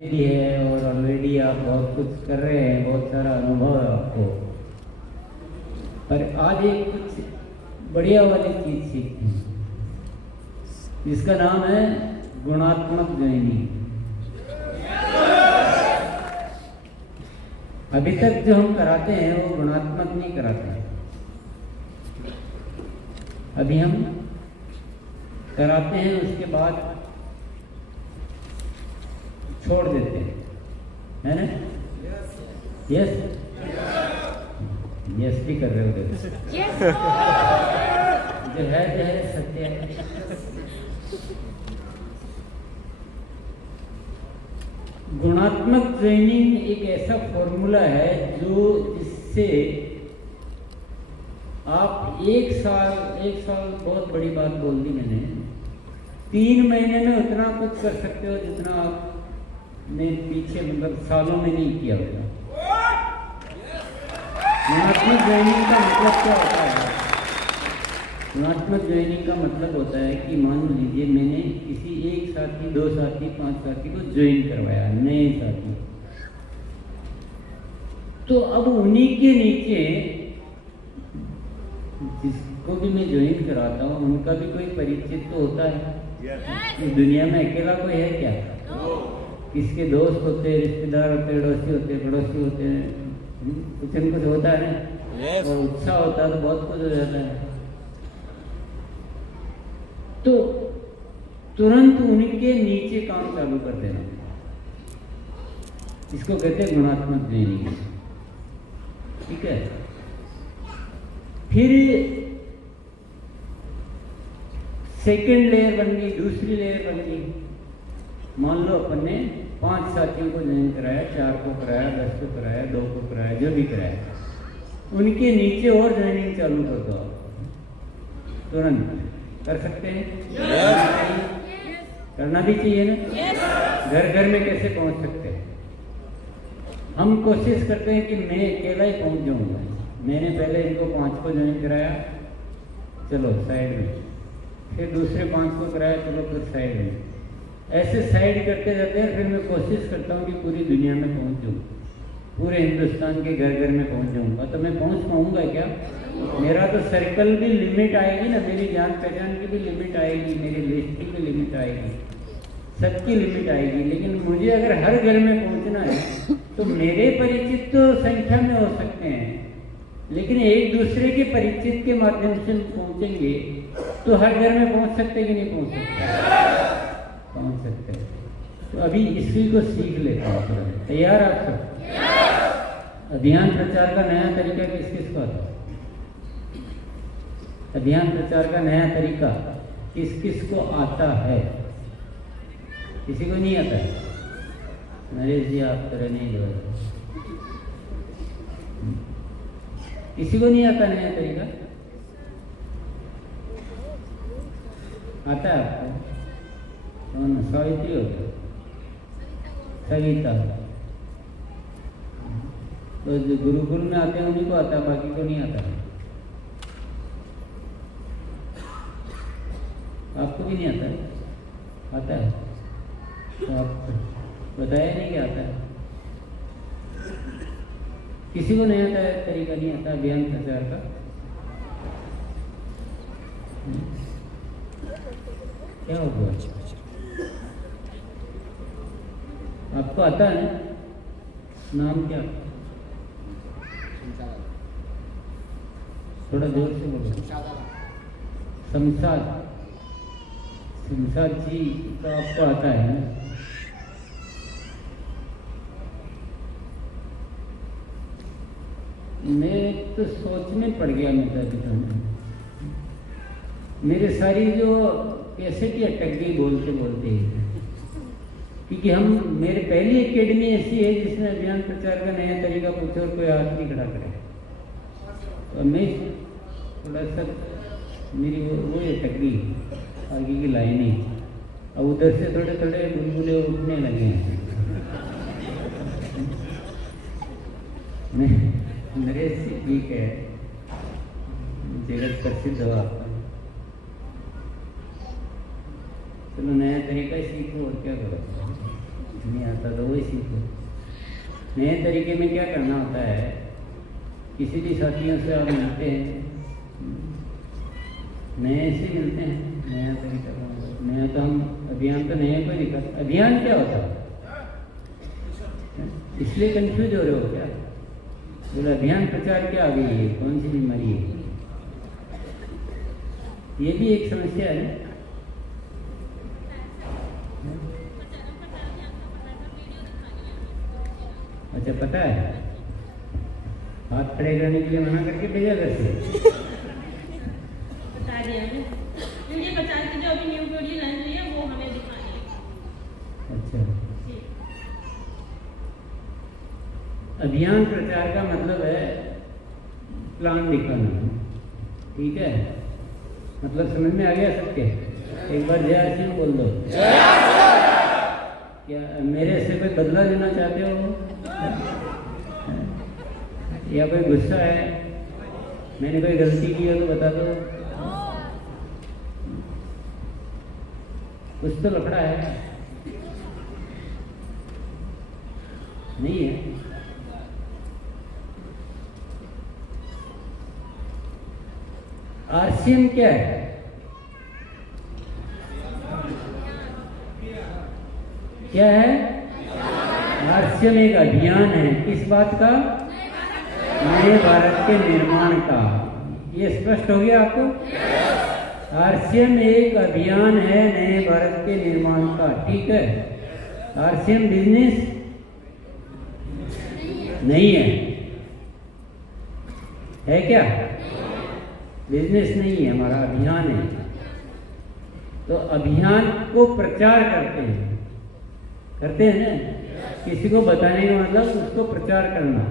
है और ऑलरेडी आप बहुत कुछ कर रहे हैं, बहुत सारा अनुभव है आपको। पर आज एक कुछ बढ़िया वाली चीज सीखी जिसका नाम है गुणात्मक जॉइनिंग। अभी तक जो हम कराते हैं वो गुणात्मक नहीं कराते। अभी हम कराते हैं, उसके बाद छोड़ देते हैं, है ना? यस यस भी कर रहे हो जो है सत्य है। गुणात्मक ट्रेनिंग एक ऐसा फॉर्मूला है जो इससे आप एक साल बहुत बड़ी बात बोल दी मैंने, 3 महीने में उतना कुछ कर सकते हो जितना आपने पीछे मतलब सालों में नहीं किया होगा। गुणात्मक ट्रेनिंग का मतलब क्या होता है? गुणात्मक ट्रेनिंग का मतलब होता है कि मान लीजिए मैंने किसी एक साथी, 2 साथी, 5 साथी को ज्वाइन करवाया, नए साथी, तो अब उन्हीं के नीचे जिसको भी मैं ज्वाइन कराता हूँ उनका भी कोई परिचित तो होता है। इस दुनिया में अकेला कोई है क्या? किसके दोस्त होते हैं, रिश्तेदार होते हैं, पड़ोसी होते हैं, कुछ न कुछ होता है ना। और उत्साह होता है तो बहुत कुछ हो जाता है। तो तुरंत उनके नीचे काम चालू कर देना, इसको कहते हैं गुणात्मक ट्रेनिंग। ठीक है। फिर सेकेंड लेयर बन गई, दूसरी लेयर बन गई। मान लो अपन ने 5 साथियों को ज्वाइन कराया, 4 को कराया, 10 को कराया, 2 को कराया, जो भी कराया, उनके नीचे और ज्वाइनिंग चालू कर दो। तुरंत कर सकते हैं? करना भी चाहिए ना। घर घर में कैसे पहुंच सकते हैं? हम कोशिश करते हैं कि मैं अकेला ही पहुंच जाऊंगा। मैंने पहले इनको 5 को ज्वाइन कराया, चलो साइड में, फिर दूसरे 5 को कराया, चलो फिर साइड में, ऐसे साइड करते जाते हैं। फिर मैं कोशिश करता हूँ कि पूरी दुनिया में पहुंच जाऊँ, पूरे हिंदुस्तान के घर घर में पहुंच जाऊँगा। तो मैं पहुंच पाऊंगा क्या? मेरा तो सर्कल भी लिमिट आएगी ना, मेरी जान पहचान की भी लिमिट आएगी, मेरी लिस्ट की भी लिमिट आएगी, सबकी लिमिट आएगी। लेकिन मुझे अगर हर घर में पहुंचना है तो मेरे परिचित तो संख्या में हो सकते हैं, लेकिन एक दूसरे के परिचित के माध्यम से पहुंचेंगे तो हर घर में पहुंच सकते कि नहीं पहुंच सकते? पहुंच सकते हैं। तो अभी इसी को सीख लेते हैं। तैयार आप सब? अभियान प्रचार का नया तरीका किस किस को आता है? अभियान प्रचार का नया तरीका किस किस को आता है? किसी को नहीं आता है? नरेश जी आप तरह नहीं जो, किसी को नहीं आता नया तरीका? आता है आपको? कौन? सावित्री हो गया, सविता। तो जो गुरुकुल में आते हैं उन्हीं को आता है, बाकी को नहीं आता है। आपको भी नहीं आता है? आता है तो आप बताया नहीं कि आता है। किसी को नहीं आता है, तरीका नहीं आता अभियान प्रचार का? क्या होगा? आपको आता है? नाम क्या? थोड़ा जोर से बोलो। शमशाद जी का आपको आता है? मैं तो सोचने पड़ गया मेरे सारी जो कैसे की अटक गई बोलते बोलते ही, क्योंकि हम मेरे पहली एकेडमी ऐसी है जिसने अभियान प्रचार का नया तरीका पूछा और कोई हाथ नहीं खड़ा करे। तो मैं थोड़ा सा मेरी वो अटक गई आगे की लाइनें, अब उधर से थोड़े थोड़े बुलबुले उठने लगे हैं। नरेश जी ठीक है, जगत प्रसिद्ध हो आपका। चलो नया तरीका सीखो और क्या करो। नहीं आता तो वही सीखो। नए तरीके में क्या करना होता है, किसी भी साथियों से आप मिलते हैं, नए से मिलते हैं, नया तरीका नया, तो हम अभियान तो नए को ही दिखाते। अभियान क्या होता है, इसलिए कंफ्यूज हो रहे हो क्या? बोले अभियान प्रचार क्या आ गई है, कौन सी बीमारी है? ये भी एक समस्या है। अच्छा, पता है, हाथ खड़े करने के लिए मना करके भेजा घर से। बता दिया मैंने, वीडियो प्रचार की जो अभी न्यू वीडियो लॉन्च हुई है वो हमें दिखानी है। अच्छा, अभियान प्रचार का मतलब है प्लान दिखाना, ठीक है? मतलब समझ में आ गया सबके? एक बार जय सिंह बोल दो। क्या मेरे से कोई बदला लेना चाहते हो, या कोई गुस्सा है, मैंने कोई गलती की हो तो बता दो। कुछ तो लफड़ा है, नहीं है? आरसीएम क्या है? क्या है? आरसीएम एक अभियान है, किस बात का? नए भारत के निर्माण का। ये स्पष्ट हो गया आपको? आरसीएम एक अभियान है नए भारत के निर्माण का, ठीक है? आरसीएम बिजनेस नहीं है क्या? बिजनेस नहीं है, हमारा अभियान है। तो अभियान को प्रचार करते हैं ना, किसी को बताने का मतलब उसको प्रचार करना,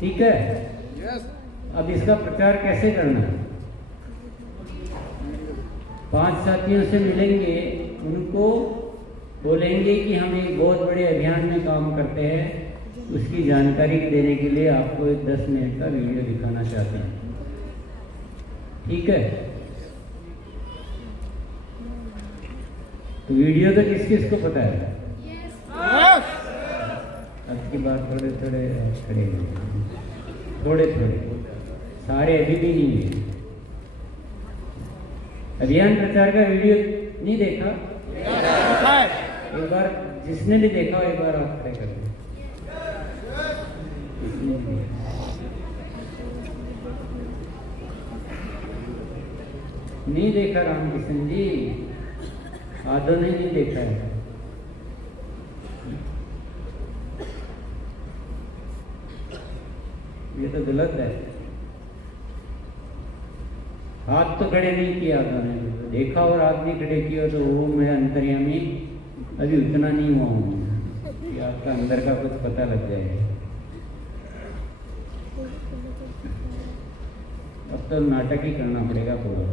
ठीक है? अब इसका प्रचार कैसे करना? 5 साथियों से मिलेंगे, उनको बोलेंगे कि हम एक बहुत बड़े अभियान में काम करते हैं, उसकी जानकारी देने के लिए आपको एक 10 मिनट का वीडियो दिखाना चाहते हैं, ठीक है? तो वीडियो तो किस किस को पता है? अब की बात थोड़े थोड़े खड़े थोड़े सारे अभी भी नहीं है। अभियान प्रचार का वीडियो नहीं देखा? एक बार जिसने भी देखा एक बार आप खड़े कर दो। नहीं देखा रामकिशन जी, आदो ने नहीं देखा है। ये तो गलत है। हाथ तो खड़े नहीं किया था, देखा और हाथ नहीं खड़े किया तो वो मैं अंतर्यामी अभी उतना नहीं हुआ हूँ कि आपका अंदर का कुछ पता लग जाए। अब तो नाटक ही करना पड़ेगा पूरा।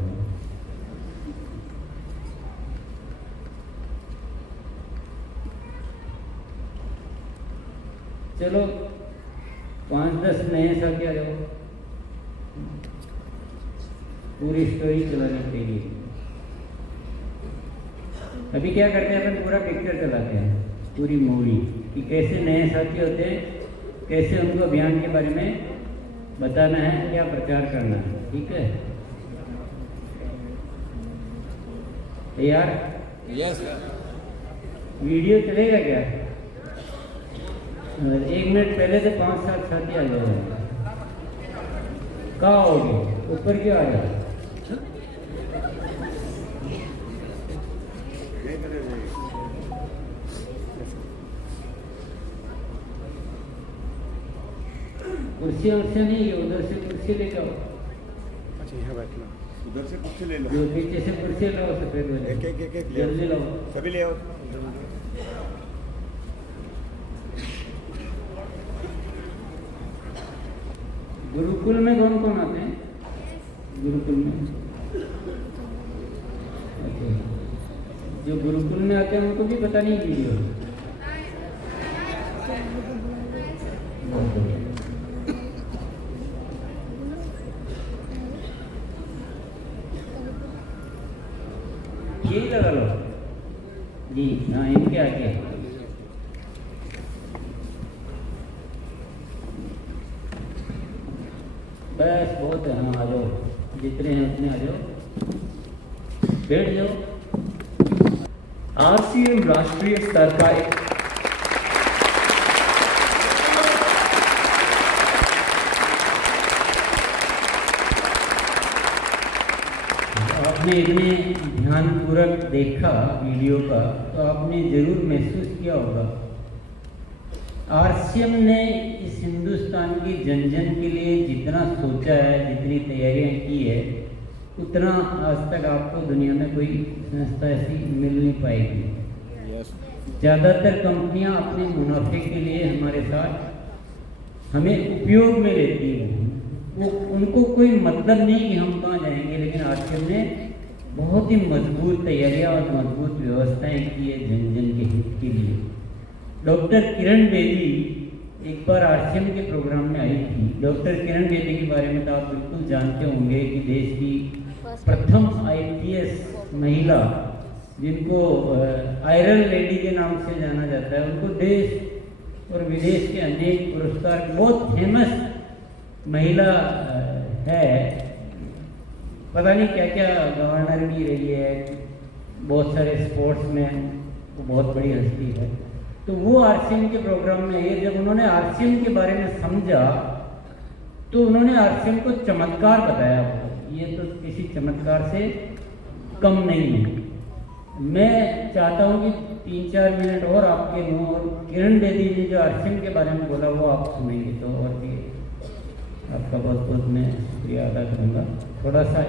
चलो 5-10 नए साथी आ जाओ, पूरी स्टोरी चलाने के लिए। अभी क्या करते हैं, अपन पूरा पिक्चर चलाते हैं, पूरी मूवी, कि कैसे नए साथी होते हैं, कैसे उनको अभियान के बारे में बताना है, क्या प्रचार करना है, ठीक है? तैयार? यस। वीडियो चलेगा क्या? 1 मिनट पहले से 5-7 साथी आ जाएंगे। कहाँ होगी? ऊपर क्यों आ जाए? कुर्सी नहीं है, उधर से कुर्सी लेके आओ। अच्छा, यहाँ बैठना, उधर से कुर्सी ले लो, जो पीछे से कुर्सी लाओ, सफेद वाली। एक जल्दी लाओ, सभी ले आओ। गुरुकुल में कौन कौन आते हैं? गुरुकुल में अच्छा, जो गुरुकुल में आते हैं उनको भी पता नहीं वीडियो। यही लगा लो जी। हाँ, इनके आगे बस बहुत है, हाँ आ जाओ, जितने हैं उतने आ जाओ, बैठ जाओ। आरसीएम राष्ट्रीय स्तर का एक आपने इतने ध्यानपूर्वक देखा वीडियो का तो आपने जरूर महसूस किया होगा, आरसीएम ने इस हिंदुस्तान की जन जन के लिए जितना सोचा है, जितनी तैयारियां की है, उतना आज तक आपको दुनिया में कोई संस्था ऐसी मिल नहीं पाएगी। ज़्यादातर कंपनियां अपने मुनाफे के लिए हमारे साथ हमें उपयोग में लेती हैं, वो उनको कोई मतलब नहीं कि हम कहाँ जाएंगे, लेकिन आरसीएम ने बहुत ही मजबूत तैयारियां और मजबूत व्यवस्थाएं की है जन जन के हित के लिए। डॉक्टर किरण बेदी एक बार आरसीएम के प्रोग्राम में आई थी। डॉक्टर किरण बेदी के बारे में तो आप बिल्कुल जानते होंगे कि देश की प्रथम आईपीएस महिला, जिनको आयरन लेडी के नाम से जाना जाता है, उनको देश और विदेश के अनेक पुरस्कार, बहुत फेमस महिला है, पता नहीं क्या क्या गवर्नर भी रही है, बहुत सारे स्पोर्ट्स में वो बहुत बड़ी हस्ती है। तो वो आरसीएम के प्रोग्राम में ये जब उन्होंने आरसीएम के बारे में समझा तो उन्होंने आरसीएम को चमत्कार बताया। ये तो किसी चमत्कार से कम नहीं है। मैं चाहता हूँ कि 3-4 मिनट और आपके मुँह, और किरण बेदी ने जो आरसीएम के बारे में बोला वो आप सुनेंगे, तो और भी आपका बहुत बहुत मैं शुक्रिया अदा करूँगा। थोड़ा सा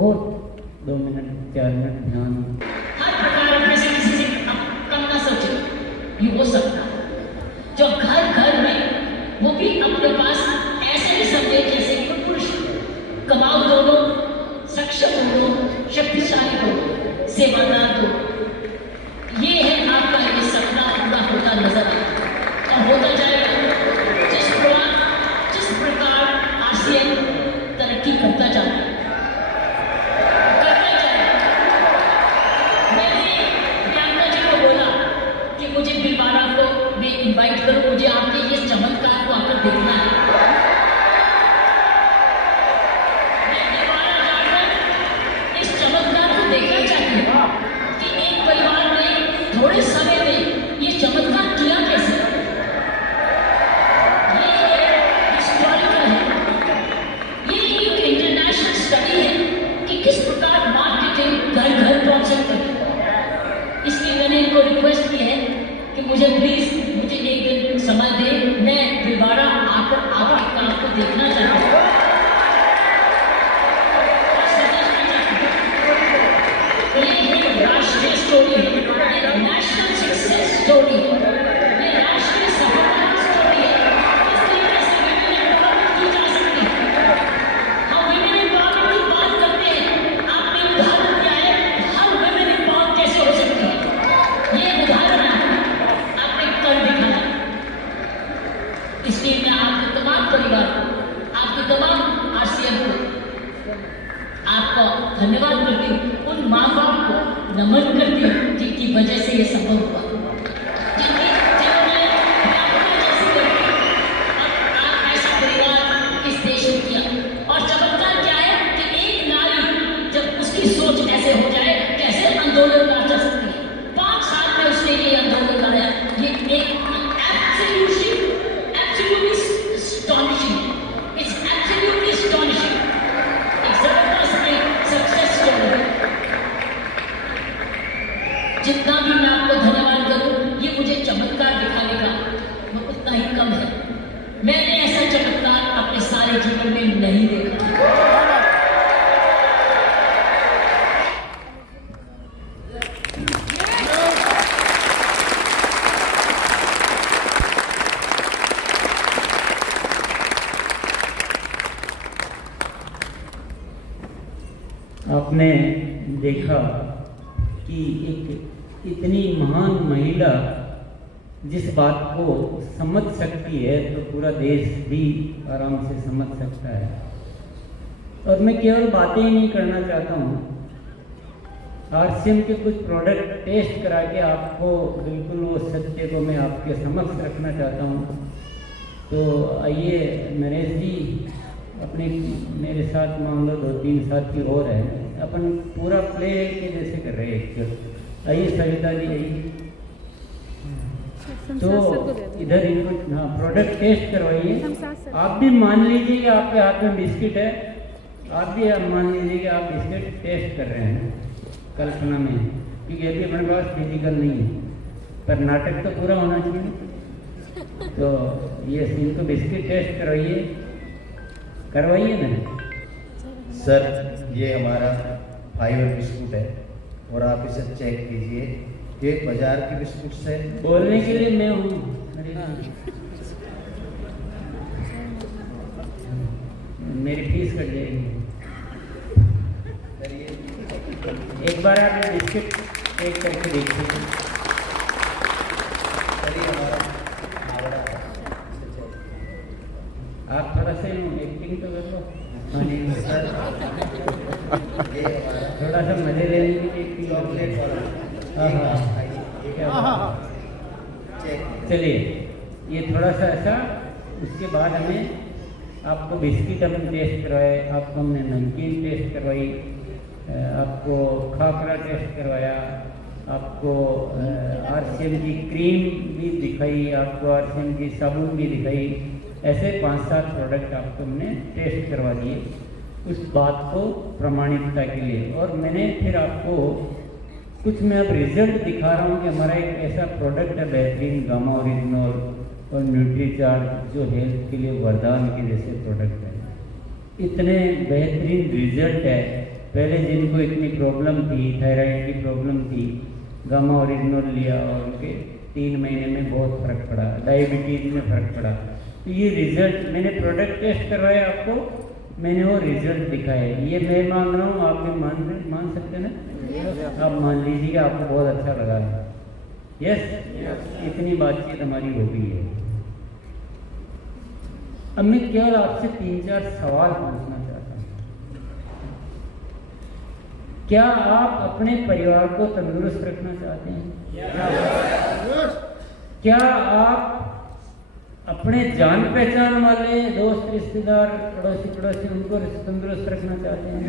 और 2 मिनट 4 मिनट ध्यान। हर प्रकार में से किसी से कम ना सोचे, ये हो सकता जो घर घर में वो भी अपने पास ऐसे ही समझे जैसे पुरुष कमाऊ दोनों, सक्षम दोनों, शक्तिशाली दोनों, सेवादार दोनों। ये है आपका ये सपना पूरा होता नजर आता और होता जाएगा। जिस प्रकार आरसीएम तरक्की करता जाता है, मुझे बिलवाड़ा को मैं इनवाइट करूं, मुझे आपके ये चमत्कार को आकर देखना है। मैं बिलवाड़ा जाकर इस चमत्कार को देखना चाहती हूँ कि एक परिवार ने थोड़े समय में ये चमत्कार किया कैसे। ये एक हिस्टोरिकल है, ये एक इंटरनेशनल स्टडी है कि किस प्रकार मार्केटिंग घर घर पहुंच सकती है। इसलिए मैंने इनको रिक्वेस्ट की है कि मुझे प्लीज मुझे एक दिन समय दे, मैं दोबारा आकर आपके काम को देखना चाहता हूँ और समझना चाहता हूँ। ये एक राष्ट्रीय स्टोरी है, एक नेशनल सक्सेस स्टोरी है, ये राष्ट्रीय सफलता की स्टोरी है। इस तरीके से विमेन एम्पावरमेंट की जा सकती है। हम विमेन एम्पावरमेंट की बात करते हैं, आपने उदाहरण दिया है, हर विमेन एम्पावर कैसे हो सकती है, ये उदाहरण है दिखाना। इसलिए मैं आपके तमाम परिवार को, आपके तमाम आरसीएम को आपका धन्यवाद करती हूँ, उन माँ बाप को नमन करती हूँ जिनकी वजह से ये संभव हुआ, जिन्होंने जैसी करती और आप ऐसा परिवार इस देश में किया। और चमत्कार क्या है कि एक नारी जब उसकी सोच ऐसे हो जाए, कैसे आंदोलन ला जा सकती है। 5 साल में उसने ये आंदोलन लाया, ये एक absolutely astonishing, it's absolutely astonishing, एक जबरदस्त सक्सेस स्टोरी। जितना भी मैं आपको धन्यवाद करूं, ये मुझे चमत्कार दिखाने का वो उतना ही कम है। मैंने ऐसा चमत्कार अपने सारे जीवन में नहीं देखा। आपने देखा कि एक इतनी महान महिला जिस बात को समझ सकती है तो पूरा देश भी आराम से समझ सकता है। और मैं केवल बातें ही नहीं करना चाहता हूँ, आरसीएम के कुछ प्रोडक्ट टेस्ट करा के आपको बिल्कुल वो सत्य को मैं आपके समक्ष रखना चाहता हूँ। तो आइए नरेश जी अपनी मेरे साथ मान लो 2-3 साथी और हैं, अपन पूरा प्ले के जैसे कर रहे हैं। आइए सविता जी आइए। तो इधर इनको हाँ प्रोडक्ट टेस्ट करवाइए। आप भी मान लीजिए कि आपके हाथ में बिस्किट है, आप भी मान लीजिए कि आप बिस्किट टेस्ट कर रहे हैं कल्पना में, क्योंकि अभी अपने पास फिजिकल नहीं है, पर नाटक तो पूरा होना चाहिए। तो ये इनको बिस्किट टेस्ट करवाइए ना। सर ये हमारा फाइबर बिस्कुट है और आप इसे चेक कीजिए, ये बाजार के बिस्कुट से। बोलने के लिए मैं हूँ। मेरी फीस कट जाएगी। एक बार आप बिस्किट चेक करके देखिए। आप थोड़ा सा एक्टिंग तो कर लो, थोड़ा सा मजे लेने के लिए चॉकलेट वाला। चलिए ये थोड़ा सा ऐसा, उसके बाद हमें आपको बिस्किट हमने टेस्ट करवाए, आपको हमने नमकीन टेस्ट करवाई, आपको खाकरा टेस्ट करवाया, आपको RCM की क्रीम भी दिखाई, आपको RCM की साबुन भी दिखाई। ऐसे 5-7 प्रोडक्ट आपको हमने टेस्ट करवा दिए उस बात को प्रमाणिकता के लिए। और मैंने फिर आपको कुछ मैं अब रिजल्ट दिखा रहा हूँ कि हमारा एक ऐसा प्रोडक्ट है बेहतरीन, गामा ओरिजिनल और न्यूट्रीचार्ज, जो हेल्थ के लिए वरदान के जैसे प्रोडक्ट है। इतने बेहतरीन रिजल्ट है। पहले जिनको इतनी प्रॉब्लम थी, थायराइड की प्रॉब्लम थी, गामा ओरिजिनल लिया और उनके 3 महीने में बहुत फर्क पड़ा, डायबिटीज में फर्क पड़ा। तो ये रिजल्ट मैंने प्रोडक्ट टेस्ट करवाया आपको, मैंने वो रिजल्ट दिखाए। ये मैं मान रहा हूँ, आप भी मान सकते हैं ना? आप मान लीजिए आपको बहुत अच्छा लगा है। यस, इतनी बातचीत हमारी हो गई है। अब मैं केवल आपसे 3-4 सवाल पूछना चाहता हूँ। क्या आप अपने परिवार को तंदुरुस्त रखना चाहते हैं? क्या आप अपने जान पहचान वाले दोस्त, रिश्तेदार, पड़ोसी उनको तंदुरुस्त रखना चाहते हैं?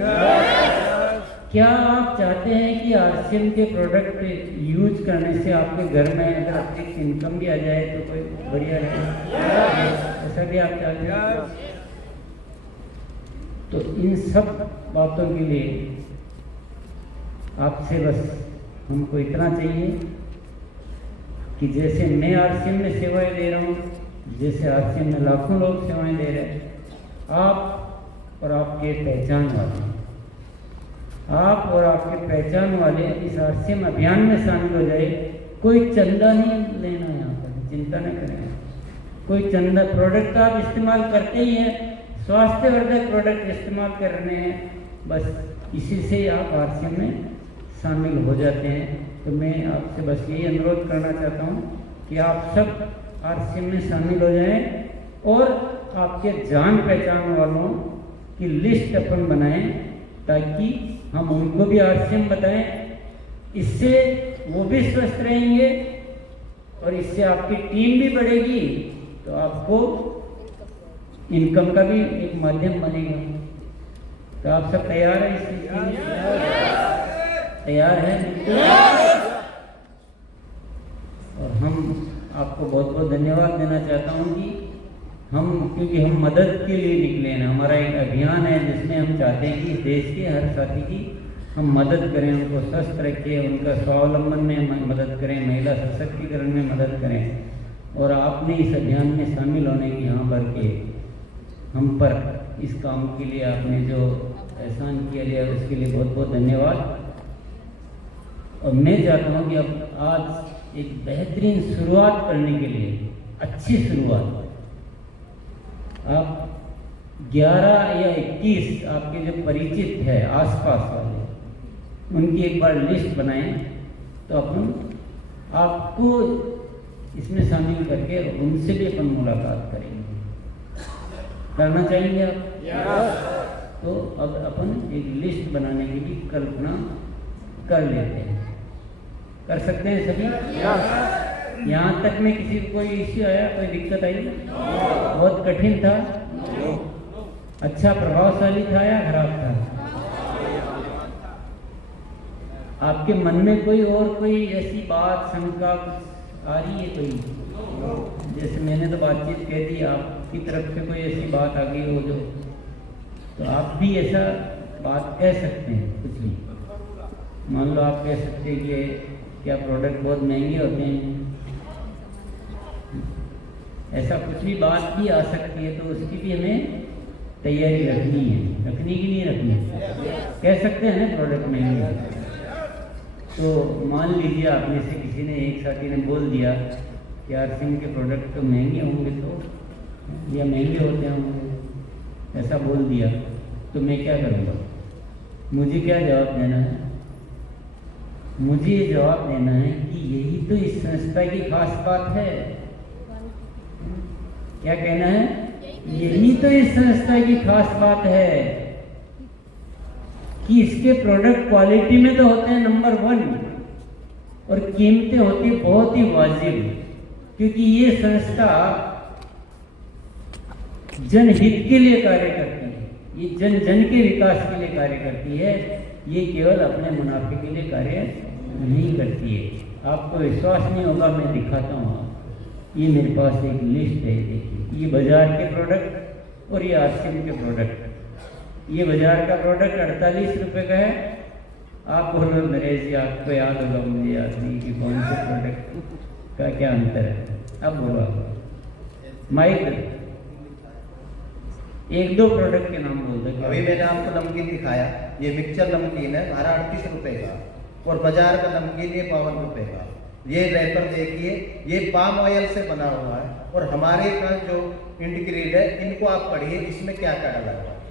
क्या आप चाहते हैं कि RCM के प्रोडक्ट यूज करने से आपके घर में अगर अतिरिक्त इनकम भी आ जाए तो कोई बढ़िया रहे? ऐसा भी आप चाहते हैं? तो इन सब बातों के लिए आपसे बस हमको इतना चाहिए कि जैसे मैं RCM में सेवाएं दे रहा हूँ, जैसे RCM में लाखों लोग सेवाएं दे रहे हैं, आप और आपके पहचान वाले, आप और आपके पहचान वाले इस RCM अभियान में शामिल हो जाए। कोई चंदा नहीं लेना, यहाँ पर चिंता न करें। कोई चंदा, प्रोडक्ट आप इस्तेमाल करते ही हैं, स्वास्थ्यवर्धक प्रोडक्ट इस्तेमाल कर रहे हैं, बस इसी से आप RCM में शामिल हो जाते हैं। तो मैं आपसे बस यही अनुरोध करना चाहता हूँ कि आप सब RCM में शामिल हो जाएं और आपके जान पहचान वालों की लिस्ट अपन बनाएं, ताकि हम उनको भी RCM बताएं। इससे वो भी स्वस्थ रहेंगे और इससे आपकी टीम भी बढ़ेगी, तो आपको इनकम का भी एक माध्यम बनेगा। तो आप सब तैयार हैं इस चीज के लिए? तैयार हैं? और हम आपको बहुत बहुत धन्यवाद देना चाहता हूँ कि क्योंकि हम मदद के लिए निकले हैं। हमारा एक अभियान है जिसमें हम चाहते हैं कि देश के हर साथी की हम मदद करें, उनको स्वस्थ रखें, उनका स्वावलंबन में मदद करें, महिला सशक्तिकरण में मदद करें। और आपने इस अभियान में शामिल होने की यहाँ भर के हम पर इस काम के लिए आपने जो एहसान किया लिया उसके लिए बहुत बहुत धन्यवाद। और मैं चाहता हूँ कि अब आज एक बेहतरीन शुरुआत करने के लिए, अच्छी शुरुआत, आप 11 या 21 आपके जो परिचित है आसपास वाले, उनकी एक बार लिस्ट बनाएं, तो अपन आपको इसमें शामिल करके उनसे भी अपन मुलाकात करेंगे। करना चाहेंगे आप? तो अब अपन एक लिस्ट बनाने की भी कल्पना कर लेते हैं। कर सकते हैं सभी? यहाँ तक में किसी को कोई इश्यू आया, कोई दिक्कत आई? बहुत कठिन था? अच्छा प्रभावशाली था या खराब था? आपके मन में कोई और कोई ऐसी बात शंका कुछ आ रही है कोई? जैसे मैंने तो बातचीत कह दी, आपकी तरफ से कोई ऐसी बात आ गई हो जो, तो आप भी ऐसा बात कह सकते हैं कुछ भी। मान लो आप कह सकते हैं कि क्या प्रोडक्ट बहुत महंगे होते हैं, ऐसा कुछ भी बात भी आ सकती है, तो उसकी भी हमें तैयारी रखनी है। रखनी कि नहीं रखनी? कह सकते हैं ना प्रोडक्ट महंगे। तो मान लीजिए आप में से किसी ने, एक साथी ने बोल दिया कि आरसीएम के प्रोडक्ट तो महंगे होंगे, तो या महंगे होते होंगे, ऐसा बोल दिया, तो मैं क्या करूँगा? मुझे क्या जवाब देना है? मुझे ये जवाब देना है कि यही तो इस संस्था की खास बात है। क्या कहना है? यही तो इस संस्था की खास बात है कि इसके प्रोडक्ट क्वालिटी में तो होते हैं नंबर 1 और कीमतें होती बहुत ही वाजिब, क्योंकि ये संस्था जनहित के लिए कार्य करती है, ये जन जन के विकास के लिए कार्य करती है, ये केवल अपने मुनाफे के लिए कार्य नहीं करती है। आपको विश्वास नहीं होगा, मैं दिखाता हूँ। ये मेरे पास एक लिस्ट है, देखिए, ये बाजार के प्रोडक्ट और ये आरसीएम के प्रोडक्ट। ये बाजार का प्रोडक्ट 48 रुपये का है। आप बोलो नरेश जी, आपको याद होगा, मुझे याद नहीं कि कौन से प्रोडक्ट का क्या अंतर है। अब बोलो आप माइक, 1-2 प्रोडक्ट के नाम बोल दो। अभी मैंने आपको नमकीन दिखाया, ये मिक्सचर नमकीन है, हमारा 38 रुपये का, और बाजार का नमकीन ये 52 रुपये का। ये रैपर देखिए, ये पाम ऑयल से बना हुआ है, और हमारे का जो इंटीग्रेट है, इनको आप पढ़िए, इसमें क्या क्या डाला हुआ है,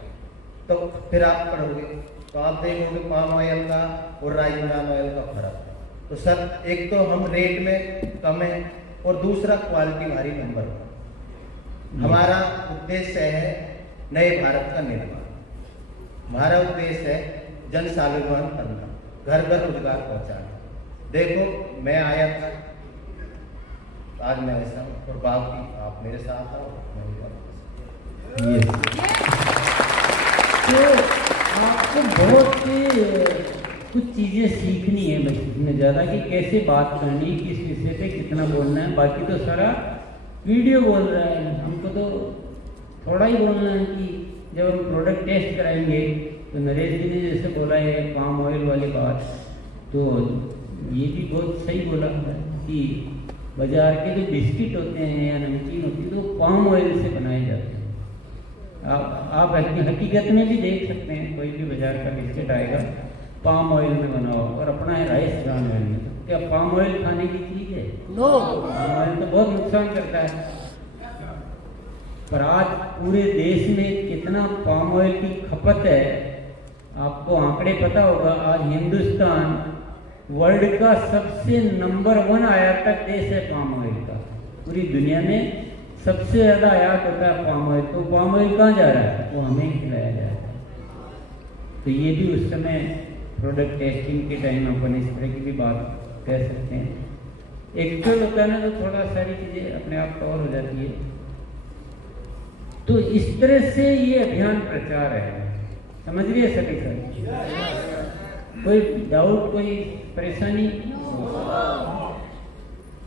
तो फिर आप पढ़ोगे तो आप देखोगे पाम ऑयल का और राजस्थान ऑयल का फर्क है। तो सर, एक तो हम रेट में कम है, और दूसरा क्वालिटी हमारी नंबर 1। हमारा उद्देश्य है नए भारत का निर्माण। हमारा उद्देश्य है जन स्वाभिमान करना, घर घर रोजगार पहुंचाना। देखो, मैं आया था, आज मैं ऐसा हूं, और बाकी आप मेरे साथ आओ, मैं भी तो आपको बहुत कुछ चीज़ें सीखनी है बस, इसमें ज़्यादा कि कैसे बात करनी है, किस विषय पे कितना बोलना है। बाकी तो सारा वीडियो बोल रहा है, हमको तो थोड़ा ही बोलना है कि जब हम प्रोडक्ट टेस्ट कराएंगे, तो नरेश जी ने जैसे बोला है पाम ऑयल वाली बात, तो ये भी बहुत सही बोला कि बाजार के जो बिस्किट होते हैं या नमकीन होती है, तो पाम ऑयल से बनाए जाते हैं। आप हकीकत में भी देख सकते हैं, कोई भी बाजार का बिस्किट आएगा पाम ऑयल में बना हुआ, और अपना है राइस ब्रान ऑयल में। तो क्या पाम ऑयल खाने की चीज़ है? नो। पाम ऑयल तो बहुत नुकसान करता है। पर आज पूरे देश में कितना पाम ऑयल की खपत है, आपको आंकड़े पता होगा। आज हिंदुस्तान वर्ल्ड का सबसे नंबर 1 आयातक देश है पाम ऑयल का। पूरी दुनिया में सबसे ज़्यादा आयात होता है पाम ऑयल। तो पाम ऑयल कहाँ जा रहा है? वो हमें खिलाया जा रहा है। तो ये भी उस समय प्रोडक्ट टेस्टिंग के टाइम अपन इस तरह की भी बात कह सकते हैं। एक्चुअल होता है ना, तो थोड़ा सारी चीज़ें अपने आप कवर हो जाती है। तो इस तरह से ये अभियान प्रचार है, समझ रही है सभी सर? कोई डाउट, कोई परेशानी?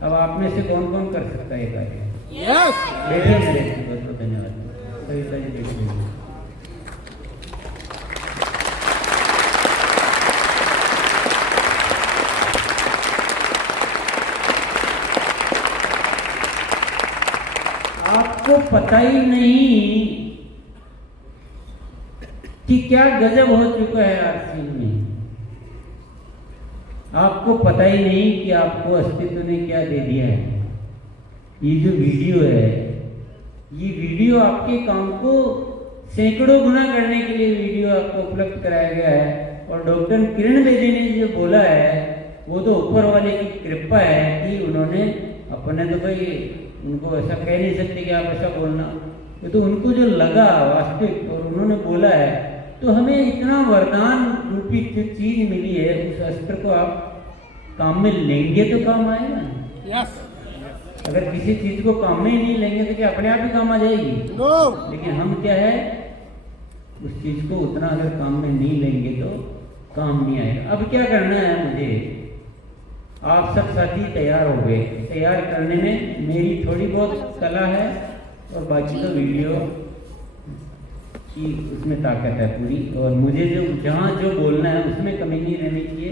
अब आप में से कौन कौन कर सकता है ये कार्य? बहुत बहुत धन्यवाद। सविता जी देखिए, आपको पता ही नहीं कि क्या गजब हो चुका है आरसीएम में। आपको पता ही नहीं कि आपको अस्तित्व ने क्या दे दिया है। ये जो वीडियो है, ये वीडियो आपके काम को सैकड़ों गुना करने के लिए वीडियो आपको उपलब्ध कराया गया है। और डॉक्टर किरण बेदी ने जो बोला है, वो तो ऊपर वाले की कृपा है कि उन्होंने, अपने तो भाई उनको ऐसा कह नहीं सकते कि आप ऐसा बोलना, तो उनको जो लगा वास्तविक और उन्होंने बोला है, तो हमें इतना वरदान रूपी जो चीज मिली है, उस अस्त्र को आप काम में लेंगे तो काम आएगा। यस। अगर किसी चीज को काम में ही नहीं लेंगे तो क्या अपने आप ही काम आ जाएगी? नो। लेकिन हम क्या है, उस चीज़ को उतना अगर काम में नहीं लेंगे तो काम नहीं आएगा। अब क्या करना है मुझे, आप सब साथी तैयार हो गए, तैयार करने में मेरी थोड़ी बहुत कला है और बाकी तो वीडियो की उसमें ताकत है पूरी, और मुझे जो जहाँ जो बोलना है उसमें कमी नहीं रहनी चाहिए।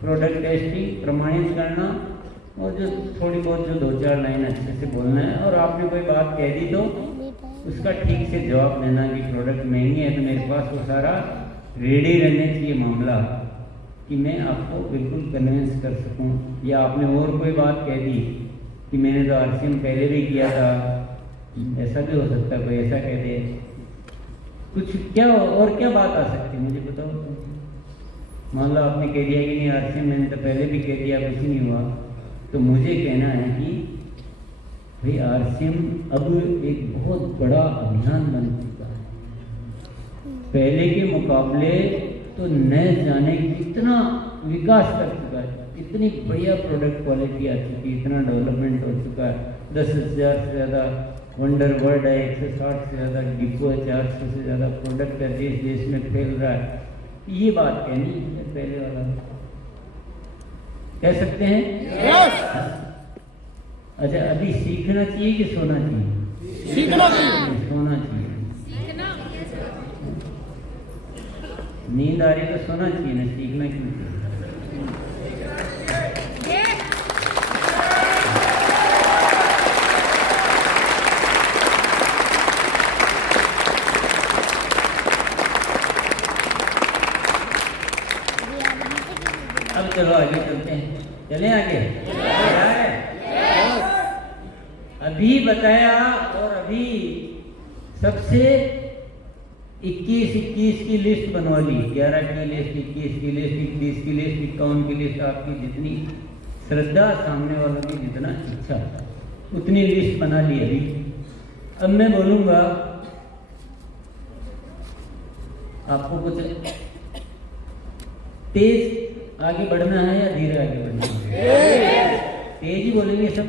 प्रोडक्ट टेस्टिंग, प्रमाणित करना, और जो थोड़ी बहुत जो 2-4 लाइन अच्छे से बोलना है। और आपने कोई बात कह दी तो उसका ठीक से जवाब देना कि प्रोडक्ट महंगी है तो मेरे पास वो सारा रेडी रहने चाहिए मामला, कि मैं आपको बिल्कुल कन्विंस कर सकूं। या आपने और कोई बात कह दी कि मैंने तो RCM पहले भी किया था, ऐसा भी हो सकता है, कोई ऐसा कह दे कुछ, क्या और क्या बात आ सकती है मुझे बताओ। मान लो आपने कह दिया कि नहीं RCM मैंने तो पहले भी कह दिया, कुछ नहीं हुआ, तो मुझे कहना है कि भाई RCM अब एक बहुत बड़ा अभियान बन चुका है, पहले के मुकाबले तो न जाने कितना विकास कर चुका है, इतनी बढ़िया प्रोडक्ट क्वालिटी आ चुकी है, इतना डेवलपमेंट हो चुका है। 10,000 से ज़्यादा वंडर वर्ल्ड है, 160 से ज़्यादा डिपो है, 400 से ज़्यादा प्रोडक्ट है, देश देश में फैल रहा है। ये बात कहनी है पहले वाला, कह सकते हैं? अच्छा, अभी सीखना चाहिए कि सोना चाहिए? सीखना चाहिए। सोना चाहिए। नींद आ रही तो सोना चाहिए ना, सीखना क्यों चाहिए? अब चलो आगे चलते हैं, चलें आगे। अभी बताया, और अभी सबसे 21 की लिस्ट बनवा ली, 11 की लिस्ट, 21 की लिस्ट, 30 की लिस्ट, 51 की लिस्ट, आपकी जितनी श्रद्धा, सामने वालों की जितना इच्छा, उतनी लिस्ट बना ली अभी। अब मैं बोलूँगा आपको कुछ तेज आगे बढ़ना है या धीरे आगे बढ़ना है? तेज ही बोलेंगे सब।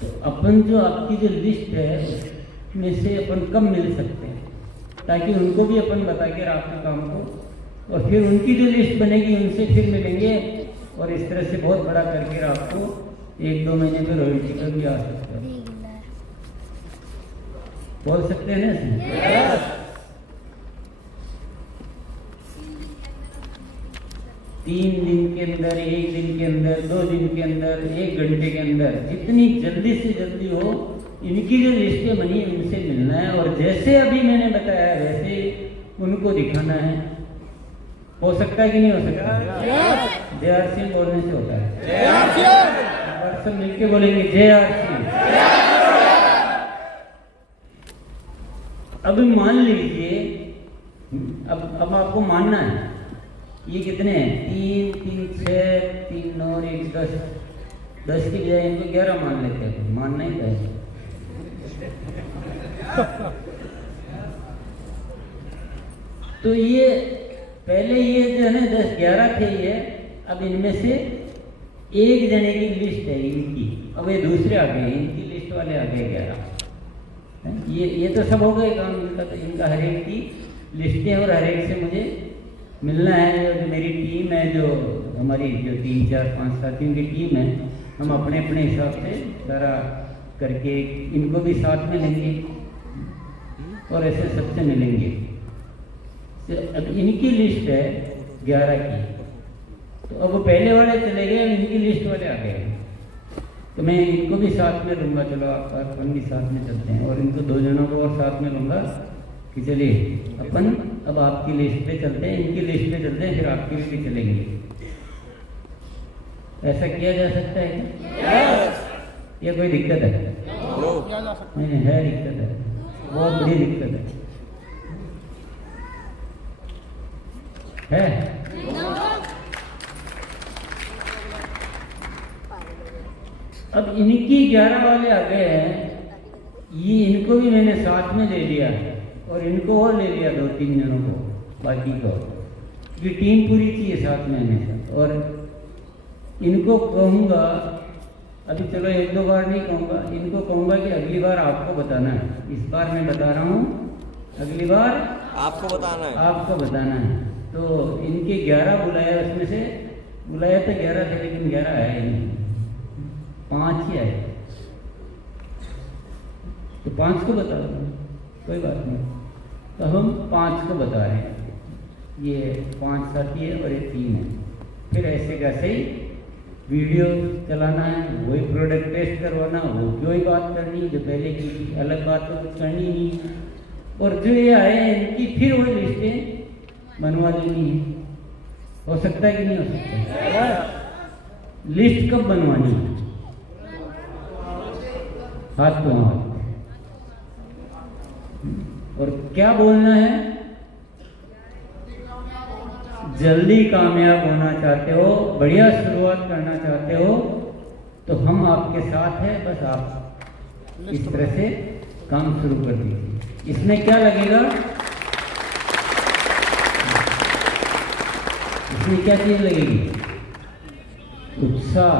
तो अपन जो आपकी जो लिस्ट है उसमें से अपन कम मिल सकते हैं, ताकि उनको भी अपन बता के आपके काम को, और फिर उनकी जो लिस्ट बनेगी उनसे फिर मिलेंगे, और इस तरह से बहुत बड़ा करके आपको 1-2 महीने में रॉयल्टी का भी आ सकता है। बोल सकते हैं ना इसमें? 3 दिन के अंदर, 1 दिन के अंदर, 2 दिन के अंदर, 1 घंटे के अंदर, जितनी जल्दी से जल्दी हो, इनकी जो लिस्टें बनी उनसे मिलना है, और जैसे अभी मैंने बताया वैसे उनको दिखाना है। हो सकता है कि नहीं हो सकता? जय RCM बोलने से होता है। और सब मिलके बोलेंगे जय RCM। अब मान लीजिए, अब आपको मानना है, ये कितने हैं? 3, 3, 6, 3, 9 और 1, 10। 10 की बजाय इनको 11 मान लेते हैं, मानना ही था। तो ये पहले ये जो है ना 10-11 थे ये, अब इनमें से एक जने की लिस्ट है इनकी, अब ये दूसरे आ गए, इनकी लिस्ट वाले आ गए 11। ये तो सब हो गए काम इनका, तो इनका हर एक की लिस्टें, और हर एक से मुझे मिलना है। जो मेरी टीम है, जो हमारी जो 3, 4, 5 साथियों की टीम है, हम अपने अपने हिसाब से सारा करके इनको भी साथ में लेंगे, और ऐसे सबसे मिलेंगे। तो अब इनकी लिस्ट है 11 की, तो अब वो पहले वाले चले गए, इनकी लिस्ट वाले आ गए, तो मैं इनको भी साथ में लूँगा। चलो आप अपन भी साथ में चलते हैं, और इनको 2 जनों को और साथ में लूँगा कि चलिए अपन अब आपकी लिस्ट पे चलते हैं, इनकी लिस्ट पे चलते हैं, फिर आपकी भी चलेंगे। ऐसा किया जा सकता है क्या? ये कोई दिक्कत है? नहीं है, दिक्कत है, बहुत बड़ी दिक्कत है। अब इनकी 11 वाले आ गए हैं, ये इनको भी मैंने साथ में ले लिया है, और इनको और ले लिया 2-3 जनों को, बाकी को, क्योंकि टीम पूरी चाहिए साथ में हमेशा। और इनको कहूँगा अभी चलो 1-2 बार नहीं कहूँगा, इनको कहूँगा कि अगली बार आपको बताना है। इस बार मैं बता रहा हूँ, अगली बार आपको बताना है। आपको बताना है। तो इनके 11 बुलाया, उसमें से बुलाया तो 11 थे, लेकिन 11 आए नहीं, 5 ही आए। तो 5 को बता दो, कोई बात नहीं। तो हम 5 को बता रहे हैं, ये 5 साथी है और ये 3 है। फिर ऐसे कैसे ही वीडियो चलाना है, वही प्रोडक्ट टेस्ट करवाना, वो कोई बात करनी जो पहले की थी, अलग बात तो कुछ करनी नहीं। और जो ये आए हैं इनकी फिर वही लिस्टें बनवा देनी है। हो सकता है कि नहीं हो सकता? लिस्ट कब बनवानी है? हाथ तो हाथ। और क्या बोलना है? जल्दी कामयाब होना चाहते हो, बढ़िया शुरुआत करना चाहते हो, तो हम आपके साथ हैं। बस आप इस तरह से काम शुरू कर दीजिए। इसमें क्या लगेगा? इसमें क्या चीज लगेगी? उत्साह।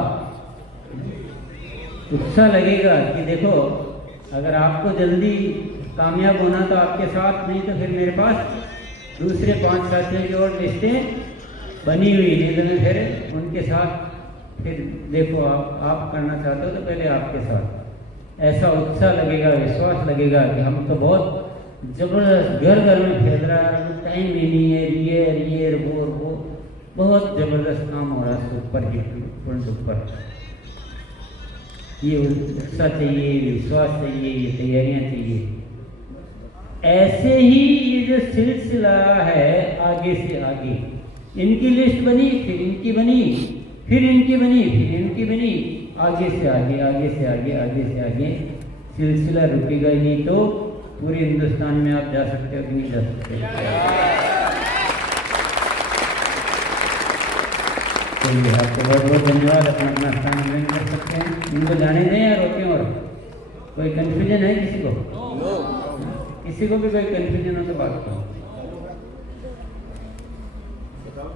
उत्साह लगेगा कि देखो, अगर आपको जल्दी कामयाब होना तो आपके साथ, नहीं तो फिर मेरे पास दूसरे 5 साथियों की और लिस्टें बनी हुई नहीं, तो मैं फिर उनके साथ फिर देखो आप करना चाहते हो तो पहले आपके साथ। ऐसा उत्साह लगेगा, विश्वास लगेगा कि हम तो बहुत जबरदस्त घर घर में फैल रहा है, टाइम ही नहीं है, रियर वो बहुत जबरदस्त काम हो रहा है सुपर हिट फ्रंट ऊपर। ये उत्साह चाहिए, विश्वास चाहिए, ये तैयारियां चाहिए। ऐसे ही ये जो सिलसिला है आगे से आगे, इनकी लिस्ट बनी, फिर इनकी बनी, फिर इनकी बनी, फिर इनकी बनी, आगे से आगे, आगे से आगे, आगे से आगे सिलसिला रुकेगा ही नहीं। तो पूरे हिंदुस्तान में आप जा सकते हो कि नहीं जा सकते? चलिए, आपको बहुत बहुत धन्यवाद। अपना अपना स्थान ग्रहण कर सकते हैं। इनको जाने दें या रोकें? और कोई कंफ्यूजन है किसी को? किसी को भी कोई कंफ्यूजन हो तो बात करो।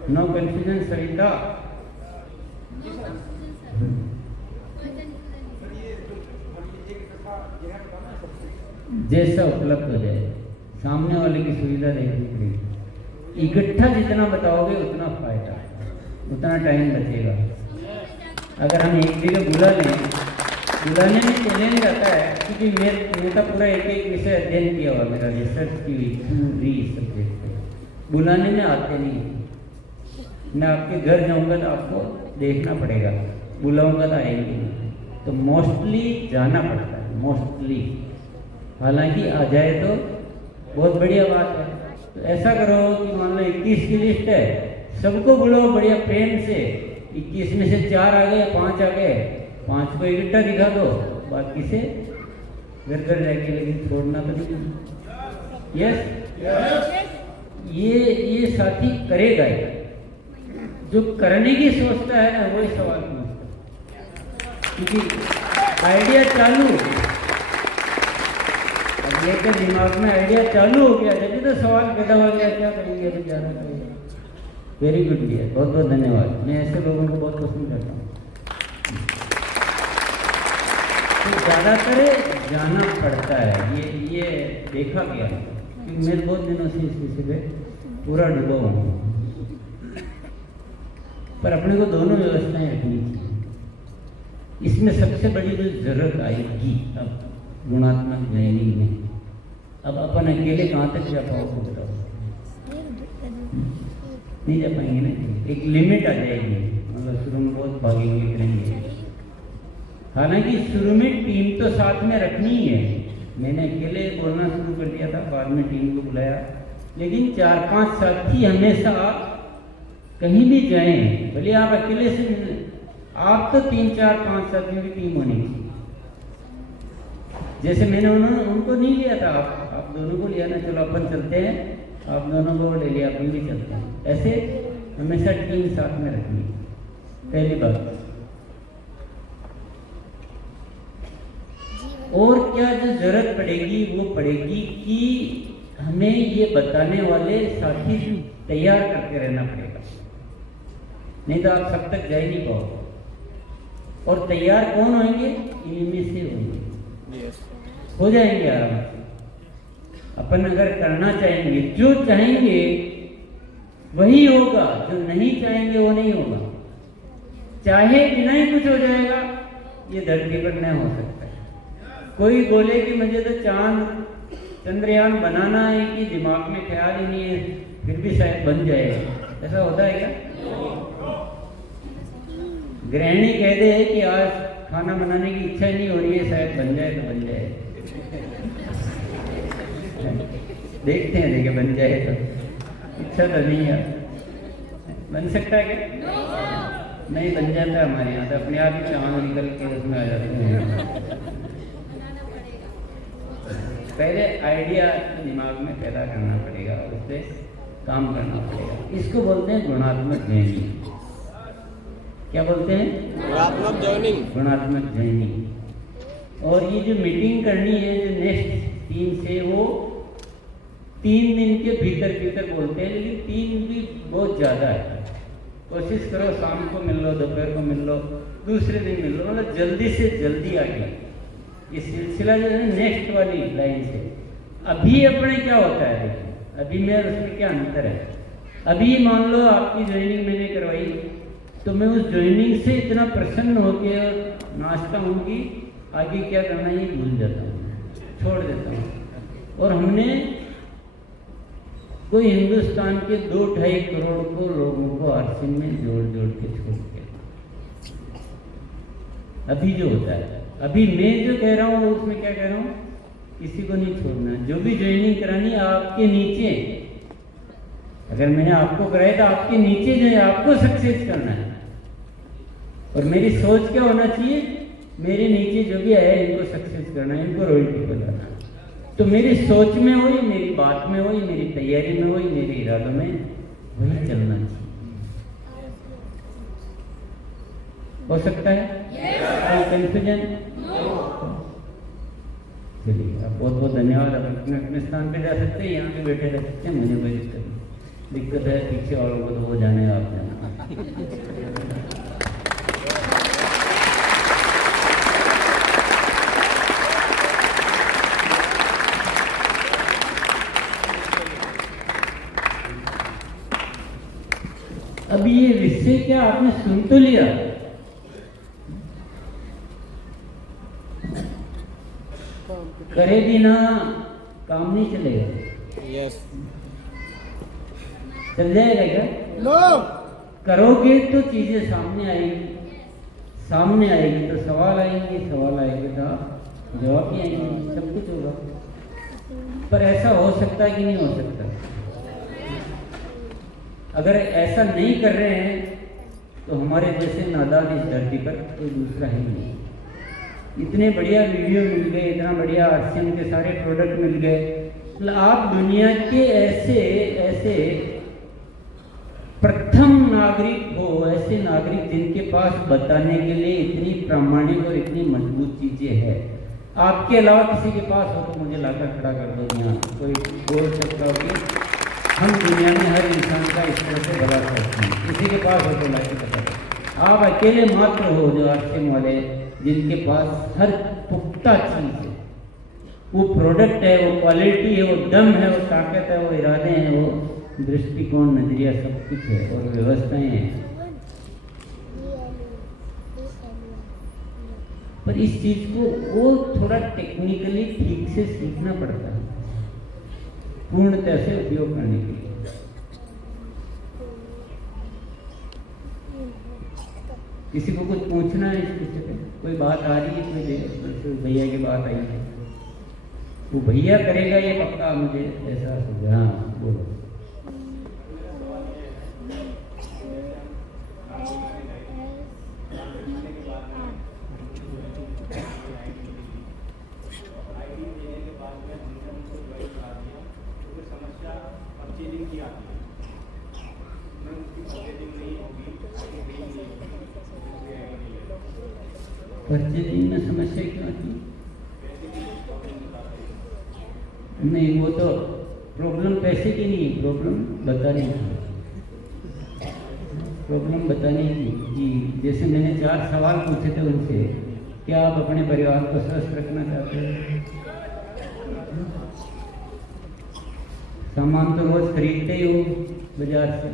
नो कंफ्यूजन सरिता? जैसा उपलब्ध हो जाए, सामने वाले की सुविधा देखनी पड़ेगी। इकट्ठा जितना बताओगे उतना फायदा, उतना टाइम बचेगा। अगर हम एक जगह बुला लें, बुलाने में चैलेंज आता है, क्योंकि मैं तो पूरा एक विषय अध्ययन किया हुआ, मेरा रिसर्च की हुई पूरी सब्जेक्ट पे। बुलाने में आते नहीं। मैं आपके घर जाऊंगा तो आपको देखना पड़ेगा, बुलाऊंगा तो आएंगे नहीं। तो मोस्टली जाना पड़ता है, मोस्टली। हालांकि आ जाए तो बहुत बढ़िया बात है। तो ऐसा करो कि मान लो 21 की लिस्ट है, सबको बुलाओ बढ़िया प्रेम से। 21 में से 4 आ गए, 5 आ गए, 5 को इकट्ठा दिखा दो, बाकी से घर घर जाके, लेकिन छोड़ना तो नहीं। यस, ये साथी करेगा ही। जो करने की सोचता है ना, वही सवाल पूछता है। क्योंकि आइडिया चालू, अब लेकर दिमाग में आइडिया चालू हो गया, जब तो सवाल पैदा हो गया, क्या करेंगे बेचारा। वेरी गुड डियर, बहुत बहुत धन्यवाद। मैं ऐसे लोगों को बहुत पसंद करता हूँ। तो ज़्यादातर जाना पड़ता है, ये देखा गया, क्योंकि मैं बहुत दिनों से इस विषय पे पूरा डूबा हूँ। पर अपने को दोनों व्यवस्थाएं रखनी चाहिए। इसमें सबसे बड़ी जो जरूरत आएगी अब गुणात्मक जॉइनिंग में, अब अपन अकेले कहाँ तक जा पाओगे बताओ? नहीं जा पाएंगे ना। एक लिमिट आ जाएगी, मतलब शुरू में बहुत भागेंगे करेंगे। हालांकि शुरू में टीम तो साथ में रखनी ही है। मैंने अकेले बोलना शुरू कर दिया था, बाद में टीम को बुलाया। लेकिन 4-5 साथी हमेशा कहीं भी जाएं, भले आप अकेले से मिले, आप तो 3-4-5 साथियों की टीम होनी चाहिए। जैसे मैंने उनको नहीं लिया था, आप दोनों को लिया ना, चलो अपन चलते हैं, आप दोनों को ले लिया, अपन भी चलते हैं। ऐसे हमेशा टीम साथ में रखनी, पहली बात। और क्या जो जरूरत पड़ेगी वो पड़ेगी कि हमें ये बताने वाले साथी तैयार करके रहना पड़ेगा, नहीं तो आप सब तक जा ही नहीं पाओगे। और तैयार कौन होंगे? इनमें से होंगे, Yes. हो जाएंगे आराम से। अपन अगर करना चाहेंगे, जो चाहेंगे वही होगा, जो नहीं चाहेंगे वो नहीं होगा। चाहे बिना ही कुछ हो जाएगा, ये धरती पर नहीं हो सकता है। कोई बोले कि मुझे तो चांद चंद्रयान बनाना है, कि दिमाग में ख्याल ही नहीं है, फिर भी शायद बन जाएगा, ऐसा होता है क्या? गृहिणी कह दे कि आज खाना बनाने की इच्छा ही नहीं हो रही है, शायद बन जाए तो बन जाए। देखते हैं, देखिए बन जाए तो, इच्छा तो नहीं है। बन सकता है क्या? नहीं बन जाता हमारे यहाँ तो अपने आप ही चांद निकल के उसमें आ जाते हैं। पहले आइडिया दिमाग में पैदा करना पड़ेगा, उस पर काम करना पड़ेगा। इसको बोलते हैं गुणात्मक जॉइनिंग। क्या बोलते हैं? गुणात्मक जॉइनिंग। गुणात्मक जॉइनिंग। और ये जो मीटिंग करनी है, जो नेक्स्ट 3 से, वो 3 दिन के भीतर भीतर बोलते हैं, लेकिन 3 भी बहुत ज़्यादा है। कोशिश करो शाम को मिल लो, दोपहर को मिल लो, दूसरे दिन मिल लो, मतलब जल्दी से जल्दी आगे। ये सिलसिला जो है नेक्स्ट वाली लाइन से। अभी अपने क्या होता है, देखिए अभी में उसमें क्या अंतर है। अभी मान लो आपकी ज्वाइनिंग मैंने करवाई, तो मैं उस ज्वाइनिंग से इतना प्रसन्न होकर नाचता हूँ कि आगे क्या करना ये भूल जाता हूँ, छोड़ देता हूँ। और हमने कोई हिंदुस्तान के 2-2.5 करोड़ को लोगों को आरसीएम में जोड़ जोड़ के छोड़ दिया। अभी जो होता है, अभी मैं जो कह रहा हूँ उसमें क्या कह रहा हूँ, किसी को नहीं छोड़ना। जो भी ज्वाइनिंग करानी है आपके नीचे, अगर मैंने आपको कराया तो आपके नीचे जो है आपको सक्सेस करना है। और मेरी सोच क्या होना चाहिए, मेरे नीचे जो भी आया इनको सक्सेस करना है, इनको रॉयल्टी बनाना। तो मेरी सोच में हो, ये मेरी बात में हो, ये मेरी तैयारी में हो, ये मेरे इरादों में वही चलना चाहिए। हो सकता है? कंफ्यूजन? चलिए, आप बहुत बहुत धन्यवाद। आप अपने अपने स्थान पे जा सकते हैं, यहाँ पे बैठे रह सकते हैं, मुझे कोई दिक्कत नहीं। दिक्कत है पीछे वालों को, तो वो जाने आप जाना। अभी ये विषय क्या आपने सुन तो लिया, करे बिना काम नहीं चलेगा। Yes. चल जाएगा क्या? नो। करोगे तो चीजें सामने आएगी, सामने आएगी तो सवाल आएंगे, सवाल आएंगे तो जवाब भी आएंगे, सब कुछ होगा। पर ऐसा हो सकता है कि नहीं हो सकता? अगर ऐसा नहीं कर रहे हैं तो हमारे जैसे नादान इस धरती पर कोई दूसरा ही नहीं। इतने बढ़िया वीडियो मिल गए, इतना बढ़िया आरसीएम के सारे प्रोडक्ट मिल गए। मतलब आप दुनिया के ऐसे ऐसे प्रथम नागरिक हो, ऐसे नागरिक जिनके पास बताने के लिए इतनी प्रामाणिक और इतनी मजबूत चीजें हैं। आपके अलावा किसी के पास हो तो मुझे लाकर खड़ा कर दो। यहाँ कोई बोल सकता हो कि हम दुनिया में हर इंसान का इस तरह से भला करते हैं, किसी के पास हो तो लाके बता दो। आप अकेले मात्र हो जो आरसीएम वाले, जिनके पास हर पुख्ता चीज है, वो प्रोडक्ट है, वो क्वालिटी है, वो दम है, वो ताकत है, वो इरादे हैं, वो दृष्टिकोण, नजरिया, सब कुछ है और व्यवस्थाएं हैं। पर इस चीज को वो थोड़ा टेक्निकली ठीक से सीखना पड़ता है पूर्णतः से उपयोग करने के लिए। किसी को कुछ पूछना है इस विषय पे, कोई बात आ रही है, कोई भैया की बात आई है, वो भैया करेगा ये पक्का, मुझे ऐसा समझा। हाँ बोलो। परचेजिंग में समस्या क्यों आती? नहीं, वो तो प्रॉब्लम पैसे की नहीं, प्रॉब्लम बताने की। प्रॉब्लम बताने की कि जैसे मैंने 4 सवाल पूछे थे उनसे, क्या आप अपने परिवार को स्वस्थ रखना चाहते हैं? सामान तो रोज खरीदते ही हो बाजार से,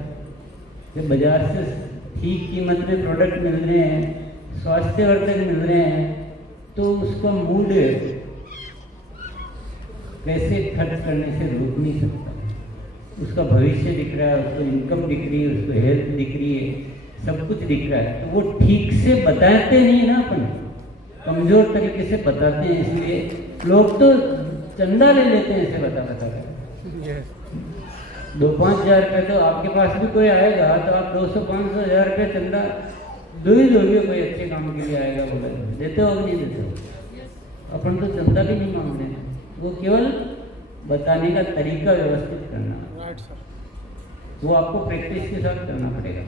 जब बाजार से ठीक कीमत में प्रोडक्ट मिल रहे हैं, स्वास्थ्यवर्धक मिल रहे हैं, तो उसका मूड कैसे खर्च करने से रोक नहीं सकता। उसका भविष्य दिख रहा है, उसको इनकम दिख रही है, उसको हेल्थ दिख रही है, सब कुछ दिख रहा है, तो वो ठीक से बताते नहीं ना, अपन कमजोर तरीके से बताते हैं। इसलिए लोग तो चंदा ले लेते हैं ऐसे बता कर। 2-5 हज़ार रुपये तो आपके पास भी कोई आएगा तो आप 200-500 हज़ार रुपये चंदा दो ही दोगे, कोई अच्छे काम के लिए आएगा, बोले देते हो नहीं देते हो। अपन तो चंदा भी नहीं मांग रहे हैं, वो केवल बताने का तरीका व्यवस्थित करना, वो आपको प्रैक्टिस के साथ करना पड़ेगा।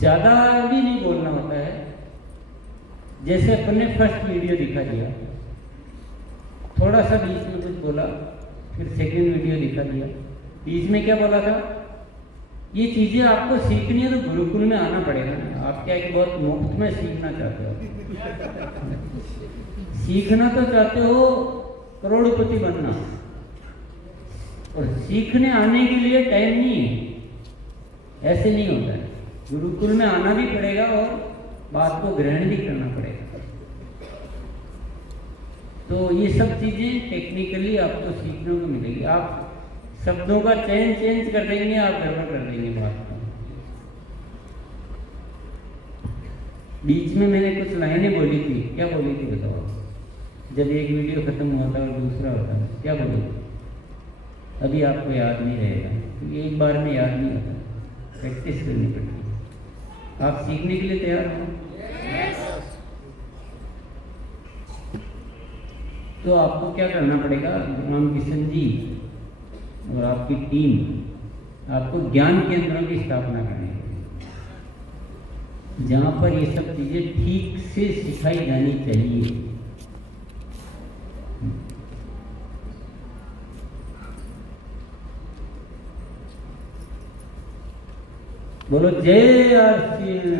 ज्यादा भी नहीं बोलना होता है। जैसे अपन ने फर्स्ट वीडियो दिखा दिया, थोड़ा सा बीच में कुछ बोला, फिर सेकंड वीडियो दिखा दिया, बीच में क्या बोला था, ये चीजें आपको सीखनी है तो गुरुकुल में आना पड़ेगा ना। आप क्या एक बहुत मुफ्त में सीखना चाहते हो? सीखना तो चाहते हो करोड़पति बनना, और सीखने आने के लिए टाइम नहीं है, ऐसे नहीं होता है। गुरुकुल में आना भी पड़ेगा और बात को ग्रहण भी करना पड़ेगा। तो ये सब चीजें टेक्निकली आपको सीखने को मिलेगी। आप शब्दों का चयन चेंज कर देंगे, आप गड़बड़ कर देंगे बात को। बीच में मैंने कुछ लाइनें बोली थी, क्या बोली थी बताओ? जब एक वीडियो खत्म हुआ था और दूसरा होता है, क्या बोली थी? अभी आपको याद नहीं रहेगा, क्योंकि एक बार में याद नहीं होता, प्रैक्टिस करनी पड़ती है। आप सीखने के लिए तैयार हो? तो आपको क्या करना पड़ेगा? राम किशन जी और आपकी टीम आपको ज्ञान केंद्रों की स्थापना करनी है, जहां पर ये सब चीजें ठीक से सिखाई जानी चाहिए। बोलो जय आरसीएम,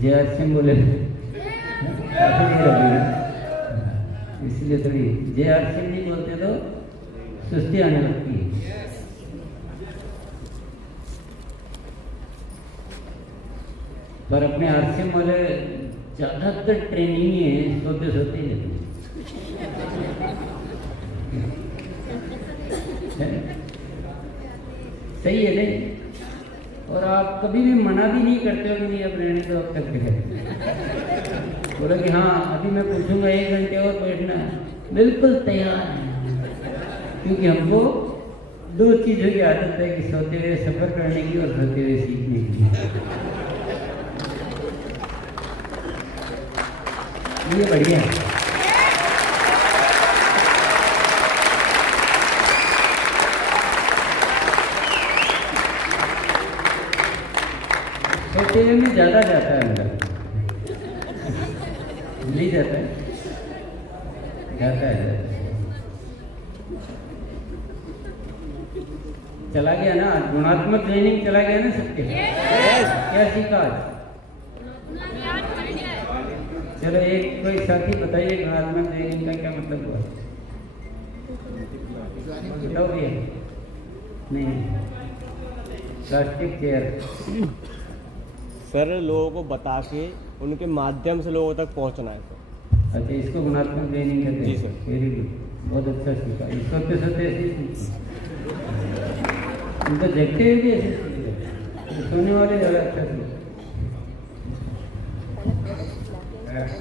जय आरसीएम बोले, इसलिए थोड़ी जय आरसीएम नहीं बोलते तो सुस्ती आने लगती है। पर अपने आरसीएम वाले ज्यादातर ट्रेनिंग है, सोते सोते ही लेते हैं। सही है नहीं? और आप कभी भी मना भी नहीं करते हो कि नहीं अब रहने दो, अब तक है। बोला कि हाँ अभी मैं पूछूंगा 1 घंटे और बैठना है, बिल्कुल तैयार है। क्योंकि हमको 2 चीज़ों की आदत है कि सोते हुए सफर करने की और सोते हुए सीखने की। ये बढ़िया है। सोते हुए में ज्यादा जाता है अंदर, नहीं जाता है? जाता है। चला गया ना, गुणात्मक ट्रेनिंग चला गया ना सबके। क्या सीखा आज? चलो एक कोई साथी बताइए गुणात्मक ट्रेनिंग का क्या मतलब हुआ? बताओ भैया। नहीं, प्लास्टिक चेयर सर लोगों को बता के उनके माध्यम से लोगों तक पहुंचना है सर। अच्छा, इसको गुणात्मक ट्रेनिंग कहते हैं। जी सर। वेरी गुड, बहुत अच्छा सीखा। सोते सोते ऐसे सीखा, उनको देखते हुए भी ऐसे सीखा, सोने वाले ज़्यादा अच्छा सीखा।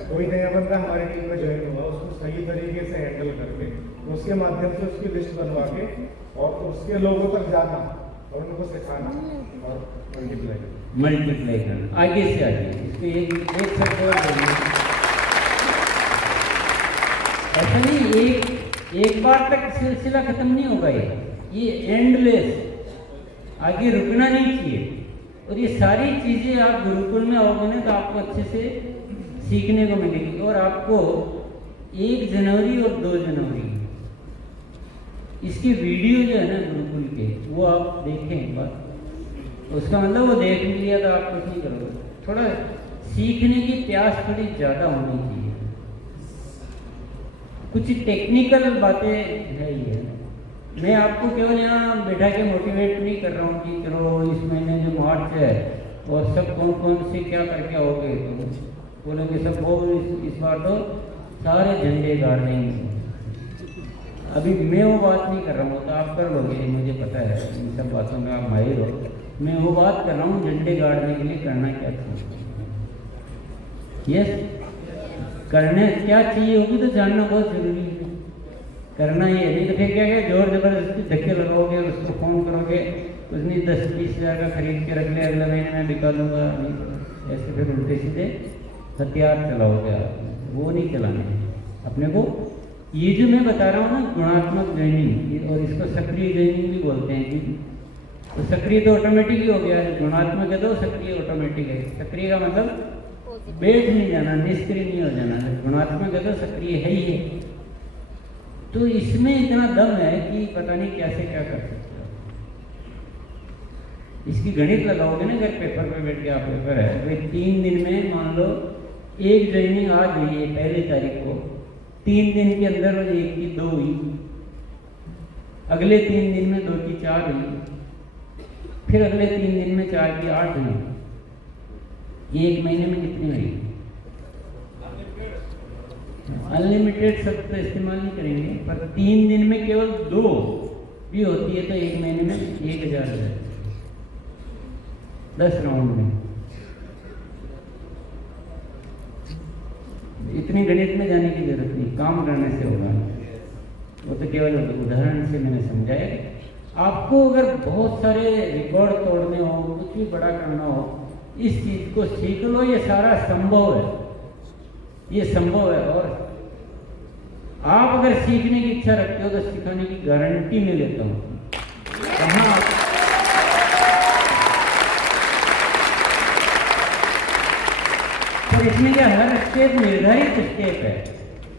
कोई नया बंदा हमारी टीम में ज्वाइन हुआ, उसको सही तरीके से हैंडल करके उसके माध्यम से उसकी लिस्ट बनवा के और उसके लोगों तक जाना और उनको सिखाना और मल्टीप्लाई करना आगे से आगे। इसको एक शब्द और बोलिए। ऐसा नहीं एक बार तक सिलसिला खत्म नहीं होगा, ये एंडलेस, आगे रुकना नहीं चाहिए। और ये सारी चीजें आप गुरुकुल में आओगे ना तो आपको अच्छे से सीखने को मिलेगी। और आपको 1 जनवरी और 2 जनवरी इसकी वीडियो जो है ना गुरुकुल के, वो आप देखें एक बार, उसका मतलब वो देख लिया तो आप कुछ नहीं करोगे। थोड़ा सीखने की प्यास थोड़ी ज़्यादा होनी चाहिए। कुछ टेक्निकल बातें है ये, मैं आपको केवल यहाँ बैठा के मोटिवेट नहीं कर रहा हूँ कि चलो इस महीने जो मार्च है और सब कौन कौन से क्या करके आओगे, तो बोलेंगे सब वो इस बार तो सारे झंडे गाड़ देंगे। अभी मैं वो बात नहीं कर रहा हूँ, तो आप कर लोगे, मुझे पता है इन सब बातों में आप माहिर हो। मैं वो बात कर रहा हूँ झंडे गाड़ने के लिए करना क्या चाहिए। यस, करने क्या चाहिए होगी तो जानना बहुत जरूरी है। करना ही है, नहीं तो फिर क्या क्या जोर जबरदस्ती धक्के लगाओगे और उसको फोन करोगे, उसने 10-20 हज़ार का खरीद के रख लिया, अगले महीने में बिका लूँगा, नहीं ऐसे फिर उल्टे सीधे हथियार चलाओगे आप, वो नहीं चलाने अपने को। ये जो मैं बता रहा हूँ ना गुणात्मक जॉइनिंग, और इसको सक्रिय जॉइनिंग भी बोलते हैं जी। तो सक्रिय तो ऑटोमेटिक ही हो गया है, गुणात्मक है तो सक्रिय ऑटोमेटिक है। सक्रिय का मतलब बैठ नहीं जाना, निष्क्रिय नहीं हो जाना, गुणात्मक है तो सक्रिय है ही है। तो इसमें इतना दम है कि पता नहीं कैसे क्या कर सकते हो। इसकी गणित लगाओगे ना अगर पेपर पे बैठ के, आप पेपर है भाई 3 दिन में मान लो एक जॉइनिंग आज हुई है 1 तारीख को, 3 दिन के अंदर 1 की 2 हुई, अगले 3 दिन में 2 की 4 हुई, फिर अगले 3 दिन में 4 की 8 हुई। एक महीने में कितनी हुई? अनलिमिटेड सब तो इस्तेमाल नहीं करेंगे, पर 3 दिन में केवल 2 भी होती है तो एक महीने में 1000 है 10 राउंड में। इतनी गणित में जाने की जरूरत नहीं, काम करने से होगा। वो तो केवल उदाहरण से मैंने समझाया। आपको अगर बहुत सारे रिकॉर्ड तोड़ने हो, कुछ भी बड़ा करना हो, इस चीज को सीख लो। ये सारा संभव है, ये संभव है। और आप अगर सीखने की इच्छा रखते हो तो सिखाने की गारंटी मैं लेता हूँ। कहाँ पर इसमें क्या हर स्टेप निर्धारित स्टेप है।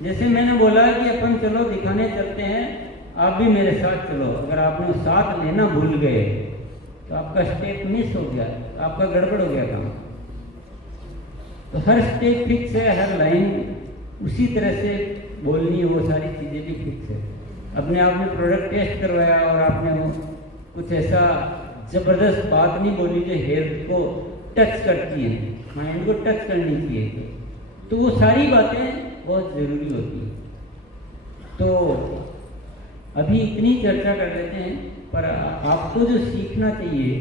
जैसे मैंने बोला कि अपन चलो दिखाने चलते हैं, आप भी मेरे साथ चलो। अगर आपने साथ लेना भूल गए तो आपका स्टेप मिस हो गया, आपका गड़बड़ हो गया काम। तो हर स्टेप फिक्स है, हर लाइन उसी तरह से बोलनी है, वो सारी चीज़ें भी फिक्स है। अपने आप में प्रोडक्ट टेस्ट करवाया और आपने वो कुछ ऐसा ज़बरदस्त बात नहीं बोली जो हेल्थ को टच करती है, माइंड को टच करनी चाहिए, तो वो सारी बातें बहुत ज़रूरी होती है। तो अभी इतनी चर्चा कर लेते हैं, पर आपको जो सीखना चाहिए,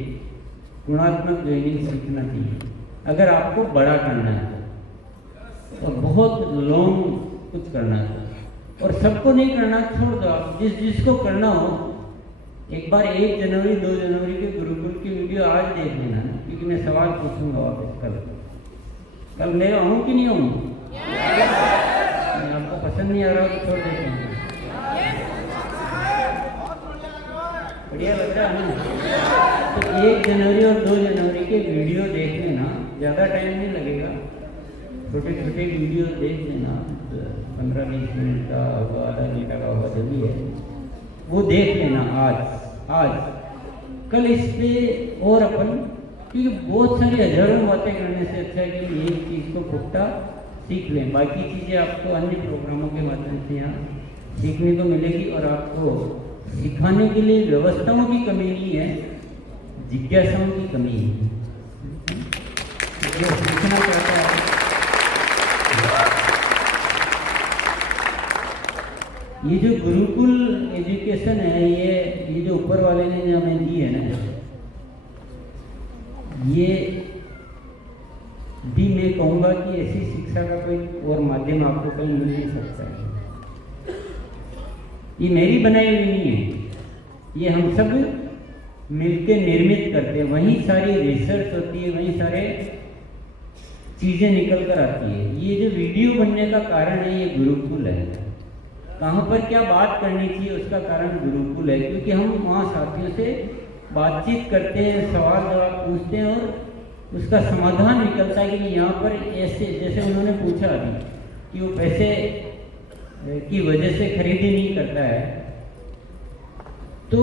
गुणात्मक जॉइनिंग सीखना चाहिए अगर आपको बड़ा करना है और बहुत लॉन्ग कुछ करना है। और सबको नहीं करना, छोड़ दो आप, जिसको करना हो। एक बार 1 जनवरी 2 जनवरी के गुरुकुल की वीडियो आज देख लेना, क्योंकि मैं सवाल पूछूंगा वापस कल ले आऊँ कि नहीं आऊँ? आपको पसंद नहीं आ रहा तो छोड़ देते हैं। बढ़िया लग रहा है ना? तो 1 जनवरी और 2 जनवरी के वीडियो देख लेना, ज़्यादा टाइम नहीं लगेगा। छोटे छोटे वीडियो देख लेना, 15-20 मिनट का होगा, आधा घंटा का होगा, जो भी है वो देख लेना आज कल इस पे। और अपन, क्योंकि बहुत सारी हजारों बातें करने से अच्छा है कि एक चीज़ को पुख्ता सीख लें। बाकी चीज़ें आपको अन्य प्रोग्रामों के माध्यम से यहाँ सीखने को मिलेगी। और आपको सिखाने के लिए व्यवस्थाओं की कमी नहीं है, जिज्ञासाओं की कमी है। जो सीखना चाहता है, ये जो गुरुकुल एजुकेशन है, ये जो ऊपर वाले ने हमें दी है ना, ये भी मैं कहूँगा कि ऐसी शिक्षा का कोई और माध्यम आपको कहीं मिल नहीं सकता है। ये मेरी बनाई हुई नहीं है, ये हम सब मिलके निर्मित करते हैं। वहीं सारी रिसर्च होती है, वहीं सारे चीज़ें निकल कर आती है। ये जो वीडियो बनने का कारण है, ये गुरुकुल है। कहाँ पर क्या बात करनी चाहिए उसका कारण गुरुकुल है, क्योंकि हम वहाँ साथियों से बातचीत करते हैं, सवाल जवाब पूछते हैं और उसका समाधान निकलता है कि यहाँ पर ऐसे, जैसे उन्होंने पूछा अभी कि वो पैसे की वजह से खरीदी नहीं करता है, तो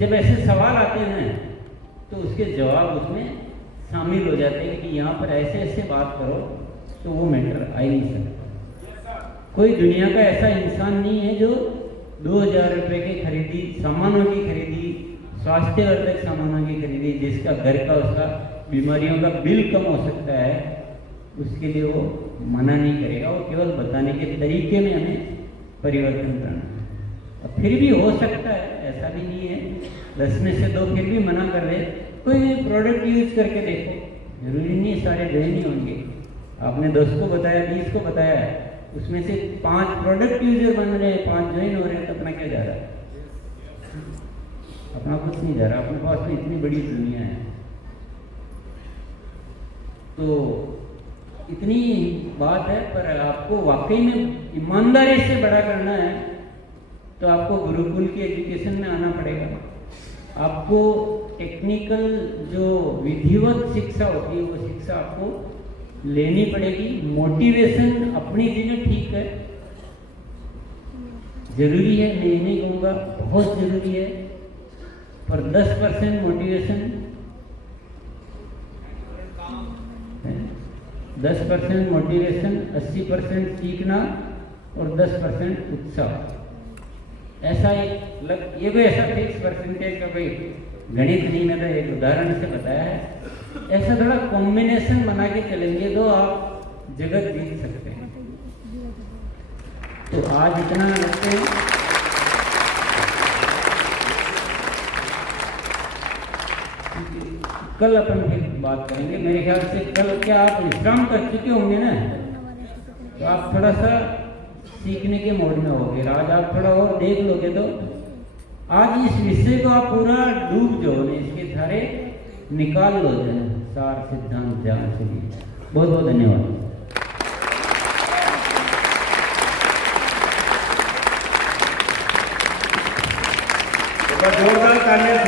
जब ऐसे सवाल आते हैं तो उसके जवाब उसमें शामिल हो जाते हैं कि यहाँ पर ऐसे ऐसे बात करो, तो वो मैटर आ ही नहीं सकता। कोई दुनिया का ऐसा इंसान नहीं है जो 2000 रुपये की खरीदी सामानों की खरीदी, स्वास्थ्यवर्धक सामानों की खरीदी, जिसका घर का उसका बीमारियों का बिल कम हो सकता है, उसके लिए वो मना नहीं करेगा। वो केवल बताने के तरीके में हमें परिवर्तन करना है। और फिर भी हो सकता है, ऐसा भी नहीं है 10 में से 2 फिर भी मना कर दे। कोई भी प्रोडक्ट यूज करके देखो, जरूरी नहीं सारे जॉइन ही होंगे। आपने 10 को बताया, 20 को बताया, उसमें से 5 प्रोडक्ट यूजर बन रहे हैं, 5 ज्वाइन हो रहे हैं, तो अपना क्या जा रहा है? अपना कुछ नहीं जा रहा। अपने पास में इतनी बड़ी दुनिया है। तो इतनी बात है, पर आपको वाकई में ईमानदारी से बड़ा करना है तो आपको गुरुकुल की एजुकेशन में आना पड़ेगा। आपको टेक्निकल जो विधिवत शिक्षा होती है वो शिक्षा आपको लेनी पड़ेगी। मोटिवेशन अपनी जगह ठीक है, जरूरी है, मैं नहीं कहूँगा बहुत जरूरी है, पर 10% मोटिवेशन, 10% मोटिवेशन, 80% सीखना और 10% उत्साह। ऐसा ये कोई ऐसा फिक्स परसेंटेज का कोई गणित नहीं, मैं तो एक उदाहरण से बताया है। ऐसा थोड़ा कॉम्बिनेशन बना के चलेंगे तो आप जगत जीत सकते हैं। तो आज इतना रखते हैं। कल अपन फिर बात करेंगे। मेरे ख्याल से कल क्या आप विश्राम कर चुके होंगे ना, तो आप थोड़ा सा सीखने के मोड में होगे। आज आप थोड़ा और देख लोगे तो आज इस विषय को आप पूरा डूब जाओ, इसके सारे निकाल लो, सार सिद्धांत जान से। बहुत बहुत धन्यवाद। जोरदार तालियां